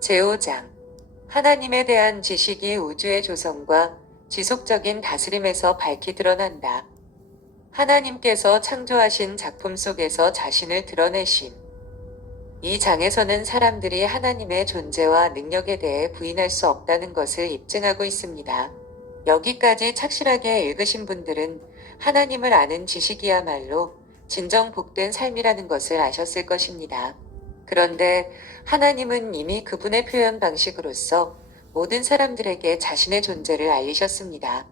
제5장 하나님에 대한 지식이 우주의 조성과 지속적인 다스림에서 밝히 드러난다. 하나님께서 창조하신 작품 속에서 자신을 드러내심. 이 장에서는 사람들이 하나님의 존재와 능력에 대해 부인할 수 없다는 것을 입증하고 있습니다. 여기까지 착실하게 읽으신 분들은 하나님을 아는 지식이야말로 진정 복된 삶이라는 것을 아셨을 것입니다. 그런데 하나님은 이미 그분의 표현 방식으로서 모든 사람들에게 자신의 존재를 알리셨습니다.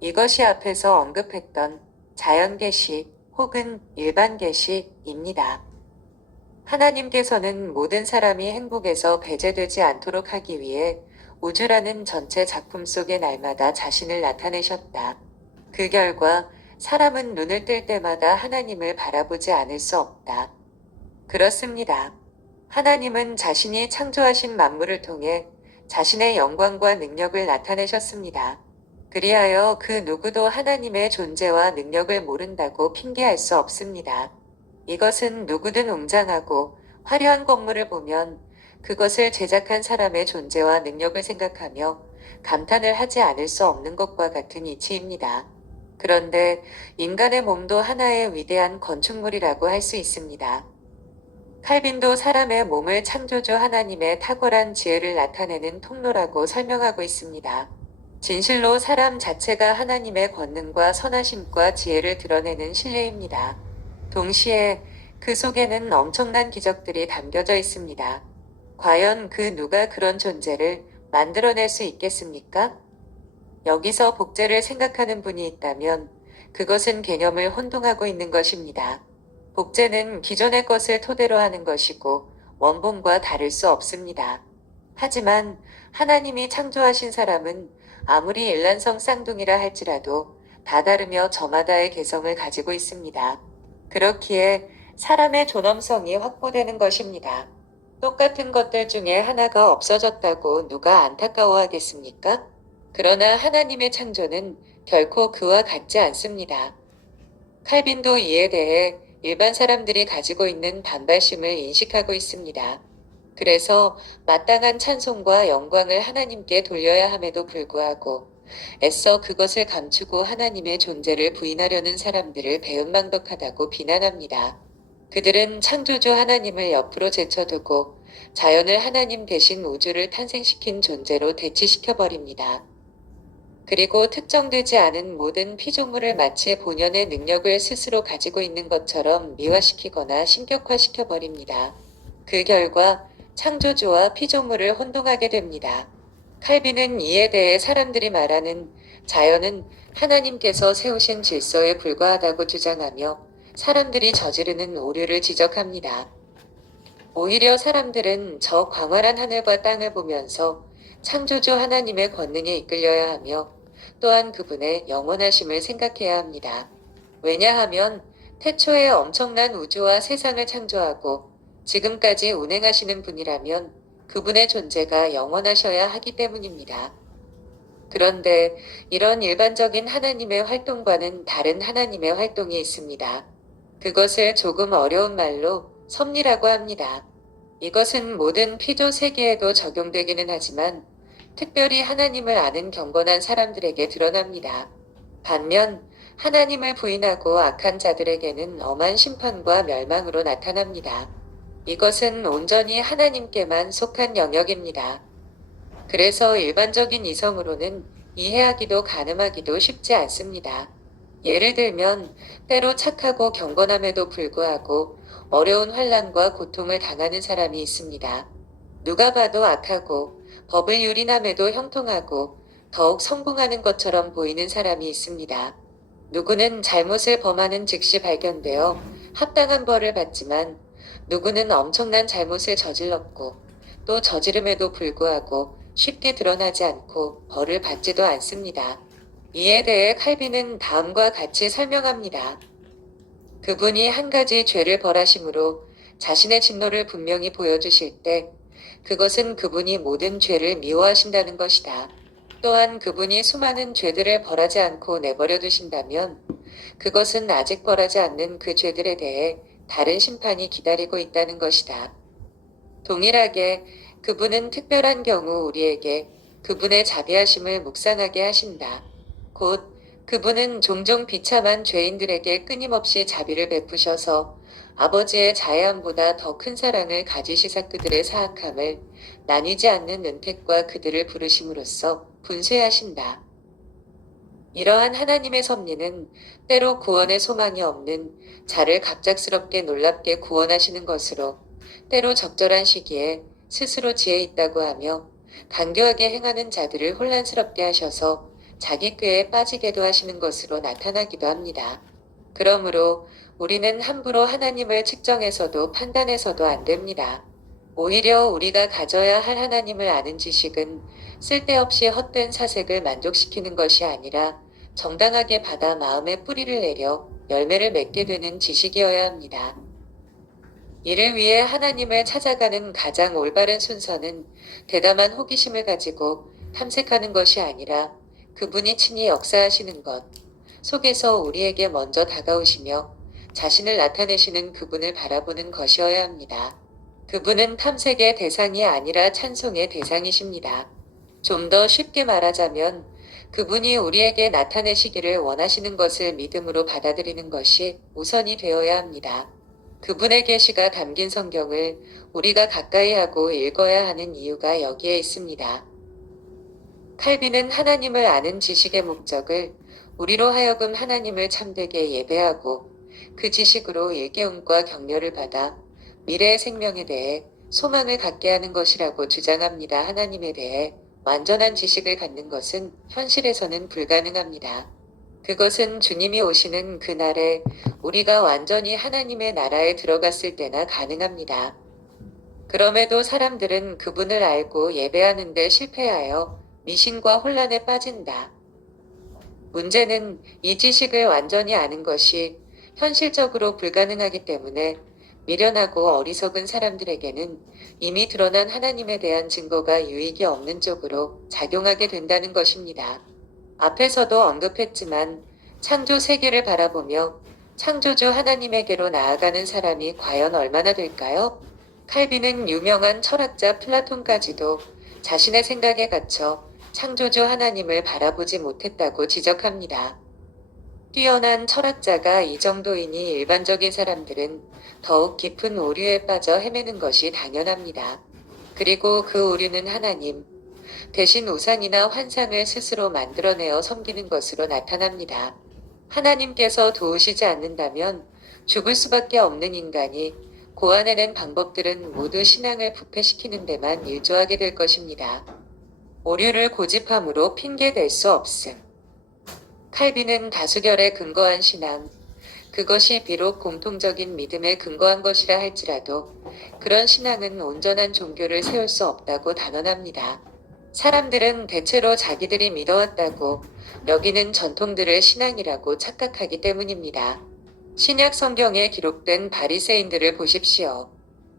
이것이 앞에서 언급했던 자연 계시 혹은 일반 계시입니다. 하나님께서는 모든 사람이 행복에서 배제되지 않도록 하기 위해 우주라는 전체 작품 속에 날마다 자신을 나타내셨다. 그 결과 사람은 눈을 뜰 때마다 하나님을 바라보지 않을 수 없다. 그렇습니다. 하나님은 자신이 창조하신 만물을 통해 자신의 영광과 능력을 나타내셨습니다. 그리하여 그 누구도 하나님의 존재와 능력을 모른다고 핑계할 수 없습니다. 이것은 누구든 웅장하고 화려한 건물을 보면 그것을 제작한 사람의 존재와 능력을 생각하며 감탄을 하지 않을 수 없는 것과 같은 이치입니다. 그런데 인간의 몸도 하나의 위대한 건축물이라고 할 수 있습니다. 칼빈도 사람의 몸을 창조주 하나님의 탁월한 지혜를 나타내는 통로라고 설명하고 있습니다. 진실로 사람 자체가 하나님의 권능과 선하심과 지혜를 드러내는 신뢰입니다. 동시에 그 속에는 엄청난 기적들이 담겨져 있습니다. 과연 그 누가 그런 존재를 만들어낼 수 있겠습니까? 여기서 복제를 생각하는 분이 있다면 그것은 개념을 혼동하고 있는 것입니다. 복제는 기존의 것을 토대로 하는 것이고 원본과 다를 수 없습니다. 하지만 하나님이 창조하신 사람은 아무리 일란성 쌍둥이라 할지라도 다 다르며 저마다의 개성을 가지고 있습니다. 그렇기에 사람의 존엄성이 확보되는 것입니다. 똑같은 것들 중에 하나가 없어졌다고 누가 안타까워하겠습니까? 그러나 하나님의 창조는 결코 그와 같지 않습니다. 칼빈도 이에 대해 일반 사람들이 가지고 있는 반발심을 인식하고 있습니다. 그래서 마땅한 찬송과 영광을 하나님께 돌려야 함에도 불구하고 애써 그것을 감추고 하나님의 존재를 부인하려는 사람들을 배은망덕하다고 비난합니다. 그들은 창조주 하나님을 옆으로 제쳐두고 자연을 하나님 대신 우주를 탄생시킨 존재로 대치시켜버립니다. 그리고 특정되지 않은 모든 피조물을 마치 본연의 능력을 스스로 가지고 있는 것처럼 미화시키거나 신격화시켜버립니다. 그 결과 창조주와 피조물을 혼동하게 됩니다. 칼빈은 이에 대해 사람들이 말하는 자연은 하나님께서 세우신 질서에 불과하다고 주장하며 사람들이 저지르는 오류를 지적합니다. 오히려 사람들은 저 광활한 하늘과 땅을 보면서 창조주 하나님의 권능에 이끌려야 하며 또한 그분의 영원하심을 생각해야 합니다. 왜냐하면 태초에 엄청난 우주와 세상을 창조하고 지금까지 운행하시는 분이라면 그분의 존재가 영원하셔야 하기 때문입니다. 그런데 이런 일반적인 하나님의 활동과는 다른 하나님의 활동이 있습니다. 그것을 조금 어려운 말로 섭리라고 합니다. 이것은 모든 피조 세계에도 적용되기는 하지만 특별히 하나님을 아는 경건한 사람들에게 드러납니다. 반면 하나님을 부인하고 악한 자들에게는 엄한 심판과 멸망으로 나타납니다. 이것은 온전히 하나님께만 속한 영역입니다. 그래서 일반적인 이성으로는 이해하기도 가늠하기도 쉽지 않습니다. 예를 들면 때로 착하고 경건함에도 불구하고 어려운 환난과 고통을 당하는 사람이 있습니다. 누가 봐도 악하고 법을 유린함에도 형통하고 더욱 성공하는 것처럼 보이는 사람이 있습니다. 누구는 잘못을 범하는 즉시 발견되어 합당한 벌을 받지만 누구는 엄청난 잘못을 저질렀고 또 저지름에도 불구하고 쉽게 드러나지 않고 벌을 받지도 않습니다. 이에 대해 칼빈은 다음과 같이 설명합니다. 그분이 한 가지 죄를 벌하심으로 자신의 진노를 분명히 보여주실 때 그것은 그분이 모든 죄를 미워하신다는 것이다. 또한 그분이 수많은 죄들을 벌하지 않고 내버려 두신다면 그것은 아직 벌하지 않는 그 죄들에 대해 다른 심판이 기다리고 있다는 것이다. 동일하게 그분은 특별한 경우 우리에게 그분의 자비하심을 묵상하게 하신다. 곧 그분은 종종 비참한 죄인들에게 끊임없이 자비를 베푸셔서 아버지의 자애함보다 더 큰 사랑을 가지시사 그들의 사악함을 나뉘지 않는 은택과 그들을 부르심으로써 분쇄하신다. 이러한 하나님의 섭리는 때로 구원의 소망이 없는 자를 갑작스럽게 놀랍게 구원하시는 것으로, 때로 적절한 시기에 스스로 지혜 있다고 하며 간교하게 행하는 자들을 혼란스럽게 하셔서 자기 꾀에 빠지게도 하시는 것으로 나타나기도 합니다. 그러므로 우리는 함부로 하나님을 측정해서도 판단해서도 안 됩니다. 오히려 우리가 가져야 할 하나님을 아는 지식은 쓸데없이 헛된 사색을 만족시키는 것이 아니라 정당하게 받아 마음에 뿌리를 내려 열매를 맺게 되는 지식이어야 합니다. 이를 위해 하나님을 찾아가는 가장 올바른 순서는 대담한 호기심을 가지고 탐색하는 것이 아니라 그분이 친히 역사하시는 것 속에서 우리에게 먼저 다가오시며 자신을 나타내시는 그분을 바라보는 것이어야 합니다. 그분은 탐색의 대상이 아니라 찬송의 대상이십니다. 좀 더 쉽게 말하자면 그분이 우리에게 나타내시기를 원하시는 것을 믿음으로 받아들이는 것이 우선이 되어야 합니다. 그분의 계시가 담긴 성경을 우리가 가까이 하고 읽어야 하는 이유가 여기에 있습니다. 칼빈은 하나님을 아는 지식의 목적을 우리로 하여금 하나님을 참되게 예배하고 그 지식으로 일깨움과 격려를 받아 미래의 생명에 대해 소망을 갖게 하는 것이라고 주장합니다. 하나님에 대해 완전한 지식을 갖는 것은 현실에서는 불가능합니다. 그것은 주님이 오시는 그날에 우리가 완전히 하나님의 나라에 들어갔을 때나 가능합니다. 그럼에도 사람들은 그분을 알고 예배하는데 실패하여 미신과 혼란에 빠진다. 문제는 이 지식을 완전히 아는 것이 현실적으로 불가능하기 때문에 미련하고 어리석은 사람들에게는 이미 드러난 하나님에 대한 증거가 유익이 없는 쪽으로 작용하게 된다는 것입니다. 앞에서도 언급했지만 창조 세계를 바라보며 창조주 하나님에게로 나아가는 사람이 과연 얼마나 될까요? 칼빈은 유명한 철학자 플라톤까지도 자신의 생각에 갇혀 창조주 하나님을 바라보지 못했다고 지적합니다. 뛰어난 철학자가 이 정도이니 일반적인 사람들은 더욱 깊은 오류에 빠져 헤매는 것이 당연합니다. 그리고 그 오류는 하나님 대신 우상이나 환상을 스스로 만들어내어 섬기는 것으로 나타납니다. 하나님께서 도우시지 않는다면 죽을 수밖에 없는 인간이 고안해낸 방법들은 모두 신앙을 부패시키는 데만 일조하게 될 것입니다. 오류를 고집함으로 핑계댈 수 없음. 칼빈은 다수결에 근거한 신앙, 그것이 비록 공통적인 믿음에 근거한 것이라 할지라도 그런 신앙은 온전한 종교를 세울 수 없다고 단언합니다. 사람들은 대체로 자기들이 믿어왔다고 여기는 전통들을 신앙이라고 착각하기 때문입니다. 신약 성경에 기록된 바리새인들을 보십시오.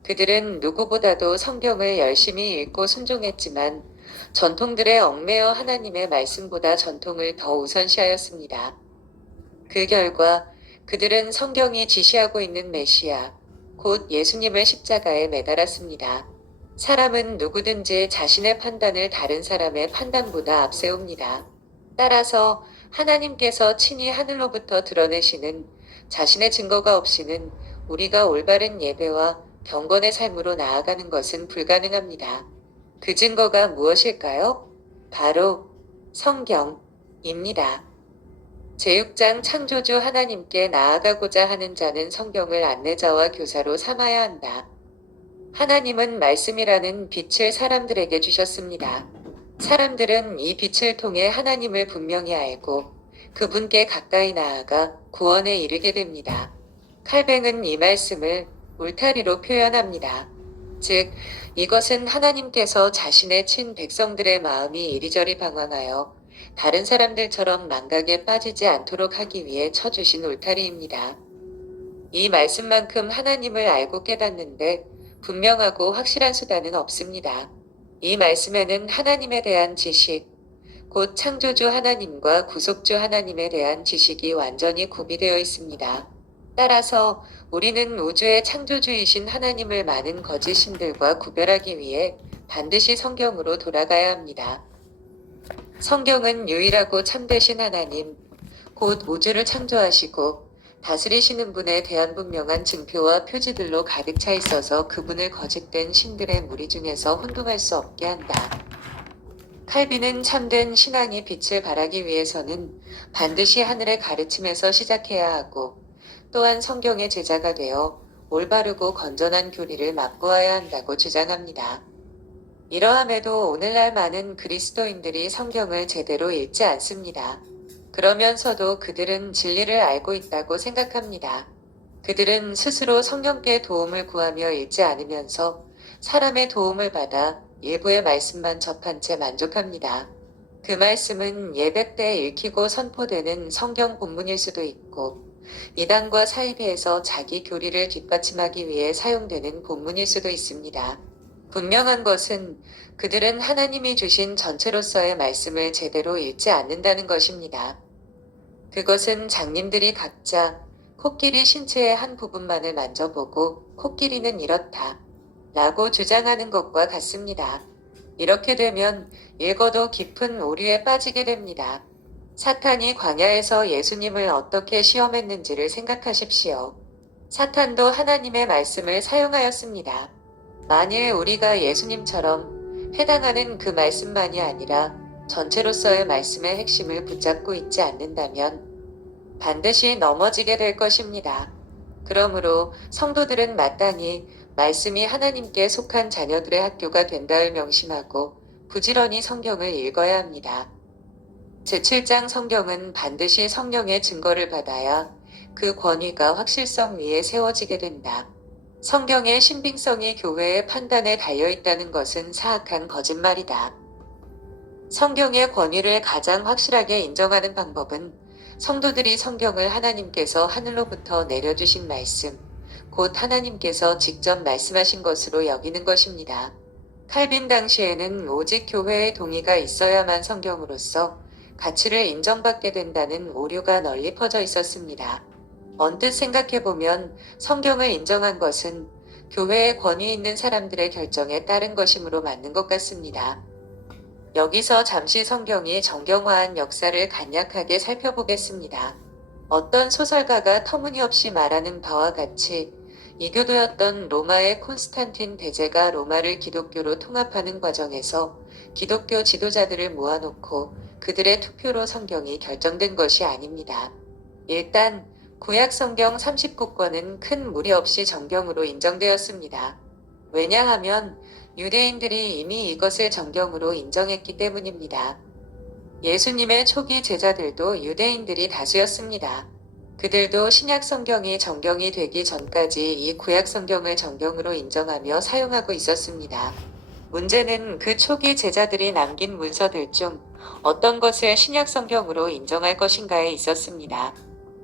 그들은 누구보다도 성경을 열심히 읽고 순종했지만 전통들에 얽매여 하나님의 말씀보다 전통을 더 우선시하였습니다. 그 결과 그들은 성경이 지시하고 있는 메시아, 곧 예수님을 십자가에 매달았습니다. 사람은 누구든지 자신의 판단을 다른 사람의 판단보다 앞세웁니다. 따라서 하나님께서 친히 하늘로부터 드러내시는 자신의 증거가 없이는 우리가 올바른 예배와 경건의 삶으로 나아가는 것은 불가능합니다. 그 증거가 무엇일까요? 바로 성경입니다. 제6장 창조주 하나님께 나아가고자 하는 자는 성경을 안내자와 교사로 삼아야 한다. 하나님은 말씀이라는 빛을 사람들에게 주셨습니다. 사람들은 이 빛을 통해 하나님을 분명히 알고 그분께 가까이 나아가 구원에 이르게 됩니다. 칼뱅은 이 말씀을 울타리로 표현합니다. 즉, 이것은 하나님께서 자신의 친 백성들의 마음이 이리저리 방황하여 다른 사람들처럼 망각에 빠지지 않도록 하기 위해 쳐주신 울타리입니다. 이 말씀만큼 하나님을 알고 깨닫는데 분명하고 확실한 수단은 없습니다. 이 말씀에는 하나님에 대한 지식, 곧 창조주 하나님과 구속주 하나님에 대한 지식이 완전히 구비되어 있습니다. 따라서 우리는 우주의 창조주이신 하나님을 많은 거짓 신들과 구별하기 위해 반드시 성경으로 돌아가야 합니다. 성경은 유일하고 참되신 하나님, 곧 우주를 창조하시고 다스리시는 분에 대한 분명한 증표와 표지들로 가득 차 있어서 그분을 거짓된 신들의 무리 중에서 혼동할 수 없게 한다. 칼빈은 참된 신앙이 빛을 발하기 위해서는 반드시 하늘의 가르침에서 시작해야 하고 또한 성경의 제자가 되어 올바르고 건전한 교리를 맛보아야 한다고 주장합니다. 이러함에도 오늘날 많은 그리스도인들이 성경을 제대로 읽지 않습니다. 그러면서도 그들은 진리를 알고 있다고 생각합니다. 그들은 스스로 성령께 도움을 구하며 읽지 않으면서 사람의 도움을 받아 일부의 말씀만 접한 채 만족합니다. 그 말씀은 예배 때 읽히고 선포되는 성경 본문일 수도 있고 이단과 사이비에서 자기 교리를 뒷받침하기 위해 사용되는 본문일 수도 있습니다. 분명한 것은 그들은 하나님이 주신 전체로서의 말씀을 제대로 읽지 않는다는 것입니다. 그것은 장님들이 각자 코끼리 신체의 한 부분만을 만져보고 코끼리는 이렇다 라고 주장하는 것과 같습니다. 이렇게 되면 읽어도 깊은 오류에 빠지게 됩니다. 사탄이 광야에서 예수님을 어떻게 시험했는지를 생각하십시오. 사탄도 하나님의 말씀을 사용하였습니다. 만일 우리가 예수님처럼 해당하는 그 말씀만이 아니라 전체로서의 말씀의 핵심을 붙잡고 있지 않는다면 반드시 넘어지게 될 것입니다. 그러므로 성도들은 마땅히 말씀이 하나님께 속한 자녀들의 학교가 된다를 명심하고 부지런히 성경을 읽어야 합니다. 제7장 성경은 반드시 성령의 증거를 받아야 그 권위가 확실성 위에 세워지게 된다. 성경의 신빙성이 교회의 판단에 달려있다는 것은 사악한 거짓말이다. 성경의 권위를 가장 확실하게 인정하는 방법은 성도들이 성경을 하나님께서 하늘로부터 내려주신 말씀, 곧 하나님께서 직접 말씀하신 것으로 여기는 것입니다. 칼빈 당시에는 오직 교회의 동의가 있어야만 성경으로서 가치를 인정받게 된다는 오류가 널리 퍼져 있었습니다. 언뜻 생각해보면 성경을 인정한 것은 교회의 권위 있는 사람들의 결정에 따른 것이므로 맞는 것 같습니다. 여기서 잠시 성경이 정경화한 역사를 간략하게 살펴보겠습니다. 어떤 소설가가 터무니없이 말하는 바와 같이 이교도였던 로마의 콘스탄틴 대제가 로마를 기독교로 통합하는 과정에서 기독교 지도자들을 모아놓고 그들의 투표로 성경이 결정된 것이 아닙니다. 일단 구약 성경 39권은 큰 무리 없이 정경으로 인정되었습니다. 왜냐하면 유대인들이 이미 이것을 정경으로 인정했기 때문입니다. 예수님의 초기 제자들도 유대인들이 다수였습니다. 그들도 신약 성경이 정경이 되기 전까지 이 구약 성경을 정경으로 인정하며 사용하고 있었습니다. 문제는 그 초기 제자들이 남긴 문서들 중 어떤 것을 신약 성경으로 인정할 것인가에 있었습니다.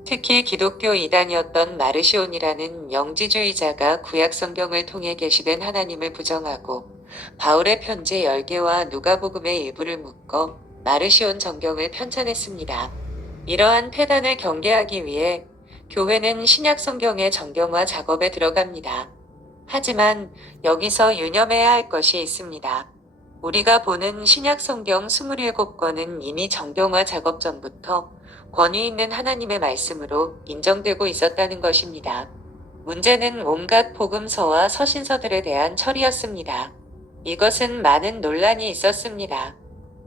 특히 기독교 이단이었던 마르시온이라는 영지주의자가 구약 성경을 통해 계시된 하나님을 부정하고 바울의 편지 10개와 누가복음의 일부를 묶어 마르시온 정경을 편찬했습니다. 이러한 폐단을 경계하기 위해 교회는 신약 성경의 정경화 작업에 들어갑니다. 하지만 여기서 유념해야 할 것이 있습니다. 우리가 보는 신약 성경 27권은 이미 정경화 작업 전부터 권위 있는 하나님의 말씀으로 인정되고 있었다는 것입니다. 문제는 온갖 복음서와 서신서들에 대한 처리였습니다. 이것은 많은 논란이 있었습니다.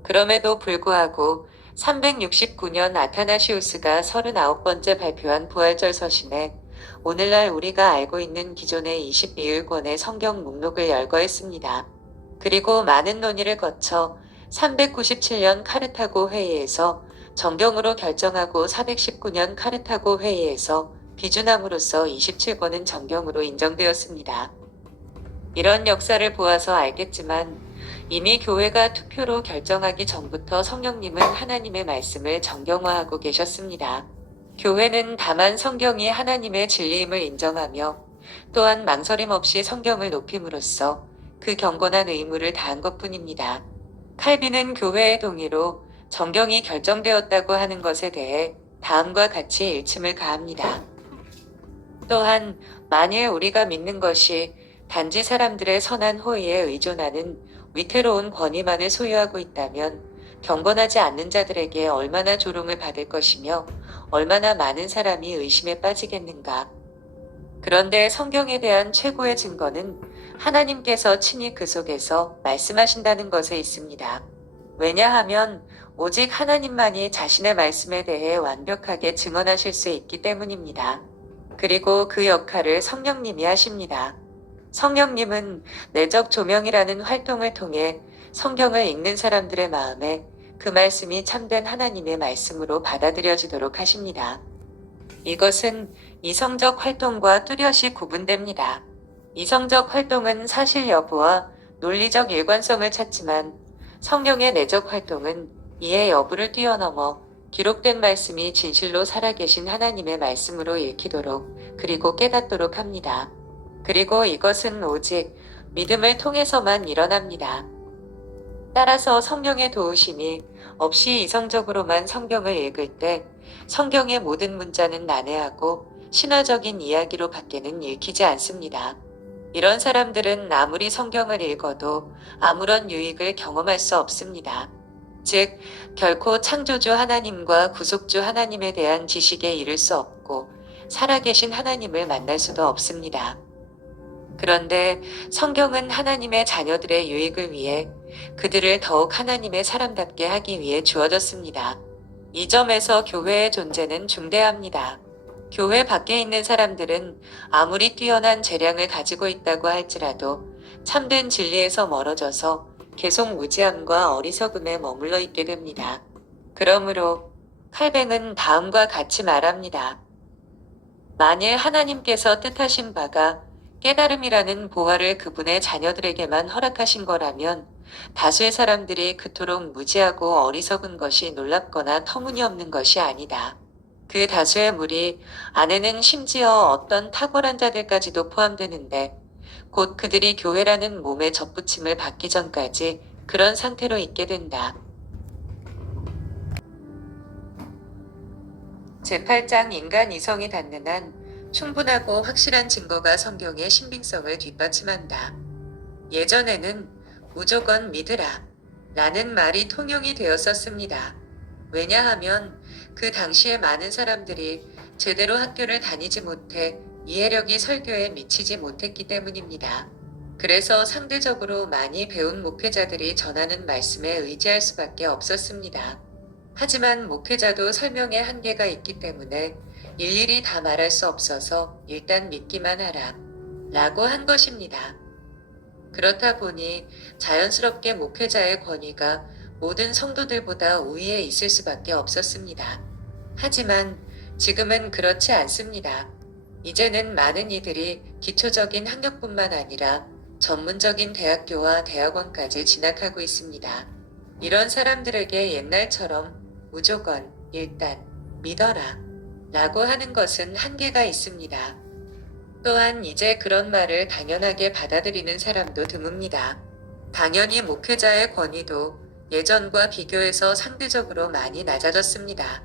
그럼에도 불구하고 369년 아타나시우스가 39번째 발표한 부활절 서신에 오늘날 우리가 알고 있는 기존의 22일권의 성경 목록을 열거했습니다. 그리고 많은 논의를 거쳐 397년 카르타고 회의에서 정경으로 결정하고 419년 카르타고 회의에서 비준함으로써 27권은 정경으로 인정되었습니다. 이런 역사를 보아서 알겠지만 이미 교회가 투표로 결정하기 전부터 성령님은 하나님의 말씀을 정경화하고 계셨습니다. 교회는 다만 성경이 하나님의 진리임을 인정하며 또한 망설임 없이 성경을 높임으로써 그 경건한 의무를 다한 것뿐입니다. 칼빈은 교회의 동의로 정경이 결정되었다고 하는 것에 대해 다음과 같이 일침을 가합니다. 또한 만일 우리가 믿는 것이 단지 사람들의 선한 호의에 의존하는 위태로운 권위만을 소유하고 있다면 경건하지 않는 자들에게 얼마나 조롱을 받을 것이며 얼마나 많은 사람이 의심에 빠지겠는가. 그런데 성경에 대한 최고의 증거는 하나님께서 친히 그 속에서 말씀하신다는 것에 있습니다. 왜냐하면 오직 하나님만이 자신의 말씀에 대해 완벽하게 증언하실 수 있기 때문입니다. 그리고 그 역할을 성령님이 하십니다. 성령님은 내적 조명이라는 활동을 통해 성경을 읽는 사람들의 마음에 그 말씀이 참된 하나님의 말씀으로 받아들여지도록 하십니다. 이것은 이성적 활동과 뚜렷이 구분됩니다. 이성적 활동은 사실 여부와 논리적 일관성을 찾지만 성령의 내적 활동은 이의 여부를 뛰어넘어 기록된 말씀이 진실로 살아계신 하나님의 말씀으로 읽히도록 그리고 깨닫도록 합니다. 그리고 이것은 오직 믿음을 통해서만 일어납니다. 따라서 성령의 도우심이 없이 이성적으로만 성경을 읽을 때 성경의 모든 문자는 난해하고 신화적인 이야기로 밖에는 읽히지 않습니다. 이런 사람들은 아무리 성경을 읽어도 아무런 유익을 경험할 수 없습니다. 즉, 결코 창조주 하나님과 구속주 하나님에 대한 지식에 이를 수 없고 살아계신 하나님을 만날 수도 없습니다. 그런데 성경은 하나님의 자녀들의 유익을 위해 그들을 더욱 하나님의 사람답게 하기 위해 주어졌습니다. 이 점에서 교회의 존재는 중대합니다. 교회 밖에 있는 사람들은 아무리 뛰어난 재량을 가지고 있다고 할지라도 참된 진리에서 멀어져서 계속 무지함과 어리석음에 머물러 있게 됩니다. 그러므로 칼뱅은 다음과 같이 말합니다. 만일 하나님께서 뜻하신 바가 깨달음이라는 보화를 그분의 자녀들에게만 허락하신 거라면 다수의 사람들이 그토록 무지하고 어리석은 것이 놀랍거나 터무니없는 것이 아니다. 그 다수의 무리 안에는 심지어 어떤 탁월한 자들까지도 포함되는데 곧 그들이 교회라는 몸의 접붙임을 받기 전까지 그런 상태로 있게 된다. 제8장 인간 이성이 닿는 한 충분하고 확실한 증거가 성경의 신빙성을 뒷받침한다. 예전에는 무조건 믿으라 라는 말이 통용이 되었었습니다. 왜냐하면 그 당시에 많은 사람들이 제대로 학교를 다니지 못해 이해력이 설교에 미치지 못했기 때문입니다. 그래서 상대적으로 많이 배운 목회자들이 전하는 말씀에 의지할 수밖에 없었습니다. 하지만 목회자도 설명에 한계가 있기 때문에 일일이 다 말할 수 없어서 일단 믿기만 하라 라고 한 것입니다. 그렇다 보니 자연스럽게 목회자의 권위가 모든 성도들보다 우위에 있을 수밖에 없었습니다. 하지만 지금은 그렇지 않습니다. 이제는 많은 이들이 기초적인 학력뿐만 아니라 전문적인 대학교와 대학원까지 진학하고 있습니다. 이런 사람들에게 옛날처럼 무조건 일단 믿어라 라고 하는 것은 한계가 있습니다. 또한 이제 그런 말을 당연하게 받아들이는 사람도 드뭅니다. 당연히 목회자의 권위도 예전과 비교해서 상대적으로 많이 낮아졌습니다.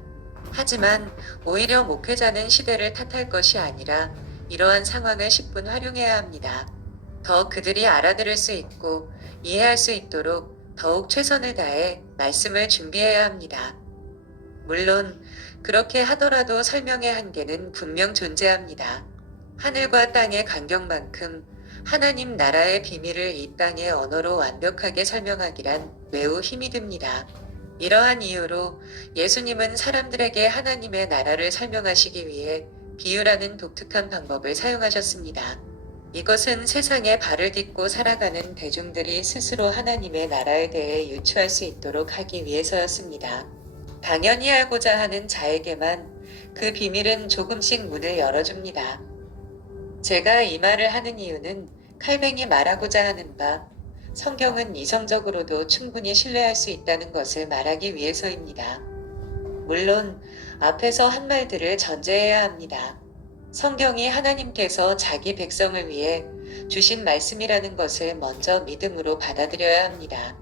하지만 오히려 목회자는 시대를 탓할 것이 아니라 이러한 상황을 10분 활용해야 합니다. 더 그들이 알아들을 수 있고 이해할 수 있도록 더욱 최선을 다해 말씀을 준비해야 합니다. 물론 그렇게 하더라도 설명의 한계는 분명 존재합니다. 하늘과 땅의 간격만큼 하나님 나라의 비밀을 이 땅의 언어로 완벽하게 설명하기란 매우 힘이 듭니다. 이러한 이유로 예수님은 사람들에게 하나님의 나라를 설명하시기 위해 비유라는 독특한 방법을 사용하셨습니다. 이것은 세상에 발을 딛고 살아가는 대중들이 스스로 하나님의 나라에 대해 유추할 수 있도록 하기 위해서였습니다. 당연히 알고자 하는 자에게만 그 비밀은 조금씩 문을 열어줍니다. 제가 이 말을 하는 이유는 칼뱅이 말하고자 하는 바 성경은 이성적으로도 충분히 신뢰할 수 있다는 것을 말하기 위해서입니다. 물론 앞에서 한 말들을 전제해야 합니다. 성경이 하나님께서 자기 백성을 위해 주신 말씀이라는 것을 먼저 믿음으로 받아들여야 합니다.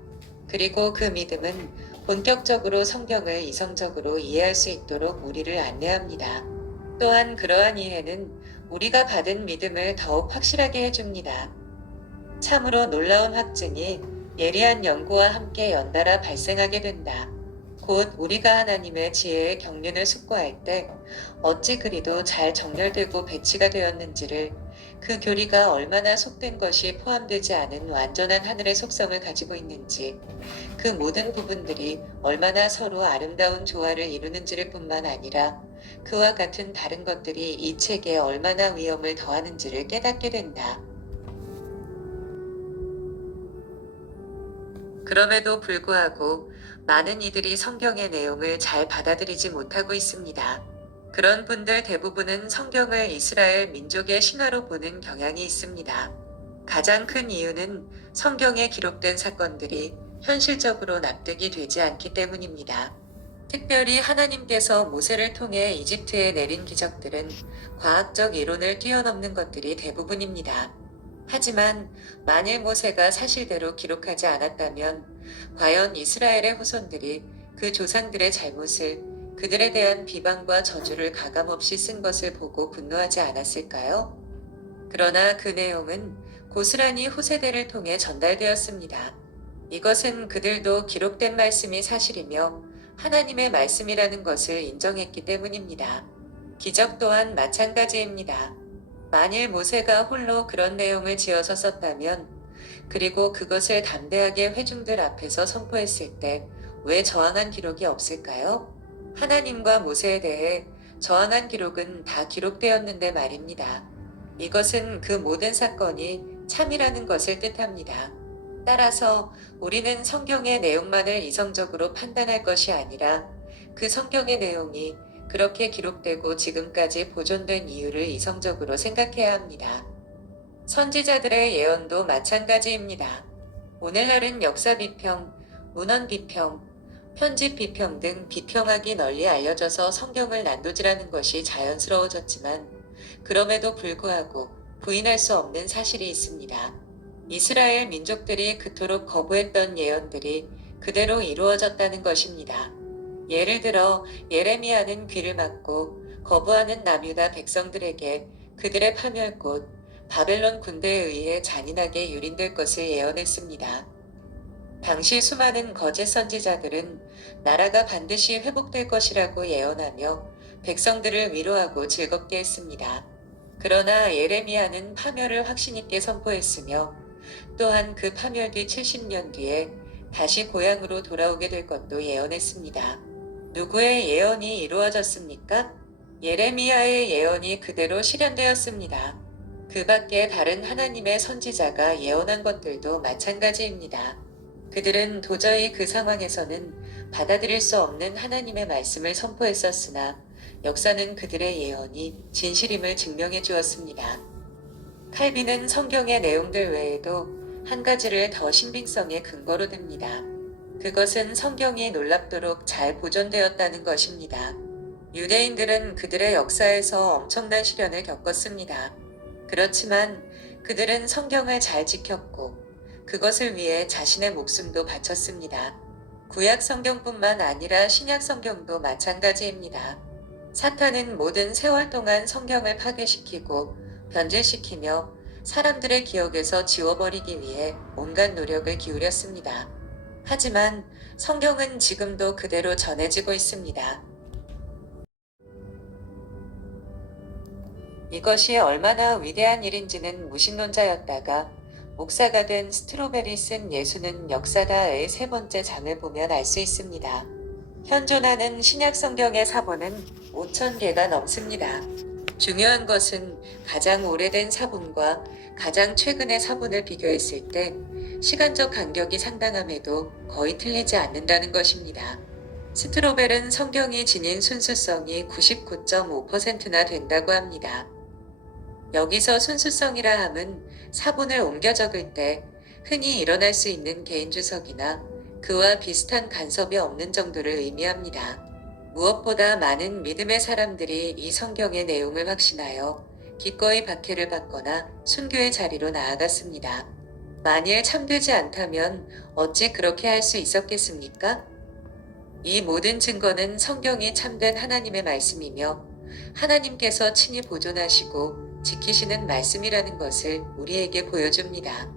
그리고 그 믿음은 본격적으로 성경을 이성적으로 이해할 수 있도록 우리를 안내합니다. 또한 그러한 이해는 우리가 받은 믿음을 더욱 확실하게 해줍니다. 참으로 놀라운 확증이 예리한 연구와 함께 연달아 발생하게 된다. 곧 우리가 하나님의 지혜의 경륜을 숙고할 때 어찌 그리도 잘 정렬되고 배치가 되었는지를, 그 교리가 얼마나 속된 것이 포함되지 않은 완전한 하늘의 속성을 가지고 있는지, 그 모든 부분들이 얼마나 서로 아름다운 조화를 이루는지를 뿐만 아니라 그와 같은 다른 것들이 이 책에 얼마나 위험을 더하는지를 깨닫게 된다. 그럼에도 불구하고 많은 이들이 성경의 내용을 잘 받아들이지 못하고 있습니다. 그런 분들 대부분은 성경을 이스라엘 민족의 신화로 보는 경향이 있습니다. 가장 큰 이유는 성경에 기록된 사건들이 현실적으로 납득이 되지 않기 때문입니다. 특별히 하나님께서 모세를 통해 이집트에 내린 기적들은 과학적 이론을 뛰어넘는 것들이 대부분입니다. 하지만 만일 모세가 사실대로 기록하지 않았다면 과연 이스라엘의 후손들이 그 조상들의 잘못을, 그들에 대한 비방과 저주를 가감없이 쓴 것을 보고 분노하지 않았을까요? 그러나 그 내용은 고스란히 후세대를 통해 전달되었습니다. 이것은 그들도 기록된 말씀이 사실이며 하나님의 말씀이라는 것을 인정했기 때문입니다. 기적 또한 마찬가지입니다. 만일 모세가 홀로 그런 내용을 지어서 썼다면, 그리고 그것을 담대하게 회중들 앞에서 선포했을 때 왜 저항한 기록이 없을까요? 하나님과 모세에 대해 저항한 기록은 다 기록되었는데 말입니다. 이것은 그 모든 사건이 참이라는 것을 뜻합니다. 따라서 우리는 성경의 내용만을 이성적으로 판단할 것이 아니라 그 성경의 내용이 그렇게 기록되고 지금까지 보존된 이유를 이성적으로 생각해야 합니다. 선지자들의 예언도 마찬가지입니다. 오늘날은 역사 비평, 문헌 비평, 편집 비평 등 비평학이 널리 알려져서 성경을 난도질하는 것이 자연스러워졌지만, 그럼에도 불구하고 부인할 수 없는 사실이 있습니다. 이스라엘 민족들이 그토록 거부했던 예언들이 그대로 이루어졌다는 것입니다. 예를 들어 예레미야는 귀를 막고 거부하는 남유다 백성들에게 그들의 파멸꽃 바벨론 군대에 의해 잔인하게 유린될 것을 예언했습니다. 당시 수많은 거짓 선지자들은 나라가 반드시 회복될 것이라고 예언하며 백성들을 위로하고 즐겁게 했습니다. 그러나 예레미야는 파멸을 확신있게 선포했으며, 또한 그 파멸 뒤 70년 뒤에 다시 고향으로 돌아오게 될 것도 예언했습니다. 누구의 예언이 이루어졌습니까? 예레미야의 예언이 그대로 실현되었습니다. 그 밖에 다른 하나님의 선지자가 예언한 것들도 마찬가지입니다. 그들은 도저히 그 상황에서는 받아들일 수 없는 하나님의 말씀을 선포했었으나 역사는 그들의 예언이 진실임을 증명해 주었습니다. 칼빈은 성경의 내용들 외에도 한 가지를 더 신빙성의 근거로 듭니다. 그것은 성경이 놀랍도록 잘 보존되었다는 것입니다. 유대인들은 그들의 역사에서 엄청난 시련을 겪었습니다. 그렇지만 그들은 성경을 잘 지켰고 그것을 위해 자신의 목숨도 바쳤습니다. 구약 성경뿐만 아니라 신약 성경도 마찬가지입니다. 사탄은 모든 세월 동안 성경을 파괴시키고 변질시키며 사람들의 기억에서 지워버리기 위해 온갖 노력을 기울였습니다. 하지만 성경은 지금도 그대로 전해지고 있습니다. 이것이 얼마나 위대한 일인지는 무신론자였다가 목사가 된 스트로베리 쓴 예수는 역사다의 세 번째 장을 보면 알 수 있습니다. 현존하는 신약 성경의 사본은 5,000개가 넘습니다. 중요한 것은 가장 오래된 사본과 가장 최근의 사본을 비교했을 때 시간적 간격이 상당함에도 거의 틀리지 않는다는 것입니다. 스트로벨은 성경이 지닌 순수성이 99.5%나 된다고 합니다. 여기서 순수성이라 함은 사본을 옮겨 적을 때 흔히 일어날 수 있는 개인 주석이나 그와 비슷한 간섭이 없는 정도를 의미합니다. 무엇보다 많은 믿음의 사람들이 이 성경의 내용을 확신하여 기꺼이 박해를 받거나 순교의 자리로 나아갔습니다. 만일 참되지 않다면 어찌 그렇게 할 수 있었겠습니까? 이 모든 증거는 성경이 참된 하나님의 말씀이며 하나님께서 친히 보존하시고 지키시는 말씀이라는 것을 우리에게 보여줍니다.